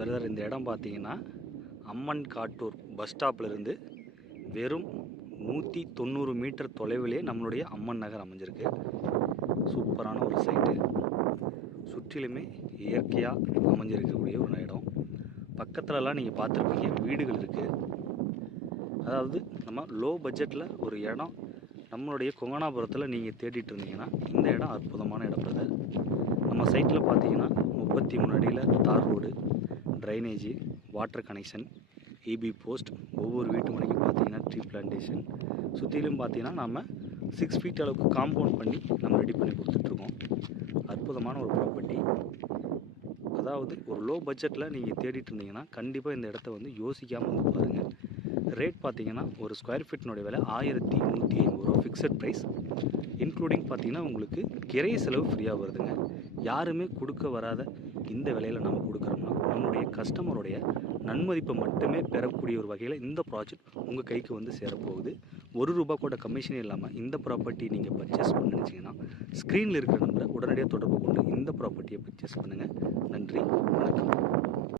Brother இந்த இடம் பார்த்தீங்கன்னா அம்மன் காட்டூர் பஸ் ஸ்டாப்லேருந்து வெறும் நூற்றி தொண்ணூறு மீட்டர் தொலைவிலே நம்மளுடைய அம்மன் நகர் அமைஞ்சிருக்கு. சூப்பரான ஒரு சைட்டு. சுற்றிலுமே இயற்கையாக அமைஞ்சிருக்கக்கூடிய ஒரு இடம். பக்கத்துலலாம் நீங்கள் பார்த்துருப்பீங்க வீடுகள் இருக்குது அதாவது நம்ம லோ பட்ஜெட்டில் ஒரு இடம் நம்மளுடைய கொங்கனாபுரத்தில் நீங்கள் தேடிட்டு இருந்தீங்கன்னா இந்த இடம் அற்புதமான இடம் பிரதர். நம்ம சைட்டில் பார்த்தீங்கன்னா முப்பத்தி மூணு அடியில் தார் road. Drainage water connection EB post ஒவ்வொரு வீட்டு மணிக்கு பார்த்தீங்கன்னா ட்ரீ பிளான்டேஷன் சுற்றிலும் பார்த்தீங்கன்னா நம்ம சிக்ஸ் ஃபீட் அளவுக்கு காம்பவுண்ட் பண்ணி நம்ம ரெடி பண்ணி கொடுத்துட்ருக்கோம். அற்புதமான ஒரு ப்ராப்பர்ட்டி அதாவது ஒரு லோ பட்ஜெட்டில் நீங்கள் தேடிட்டு இருந்தீங்கன்னா கண்டிப்பாக இந்த இடத்த வந்து யோசிக்காமல் வந்து பாருங்கள் ரேட் பார்த்தீங்கன்னா ஒரு ஸ்கொயர் ஃபீட்னுடைய விலை ஆயிரத்தி நூற்றி ஐம்பது ரூபா ஃபிக்ஸட் ப்ரைஸ் இன்க்ளூடிங் பார்த்தீங்கன்னா உங்களுக்கு கிரைய செலவு ஃப்ரீயாக வருதுங்க. யாருமே கொடுக்க வராத இந்த விலையில் நம்ம கொடுக்குறோம்னா நம்மளுடைய கஸ்டமருடைய நன்மதிப்பை மட்டுமே பெறக்கூடிய ஒரு வகையில் இந்த ப்ராஜெக்ட் உங்கள் கைக்கு வந்து சேரப்போகுது. ஒரு ரூபா கூட கமிஷன் இல்லாமல் இந்த ப்ராப்பர்ட்டி நீங்கள் பர்ச்சேஸ் பண்ண நினச்சிங்கன்னா ஸ்க்ரீனில் இருக்கிற நம்பரை உடனடியாக தொடர்பு கொண்டு இந்த ப்ராப்பர்ட்டியை பர்ச்சேஸ் பண்ணுங்கள் நன்றி வணக்கம்.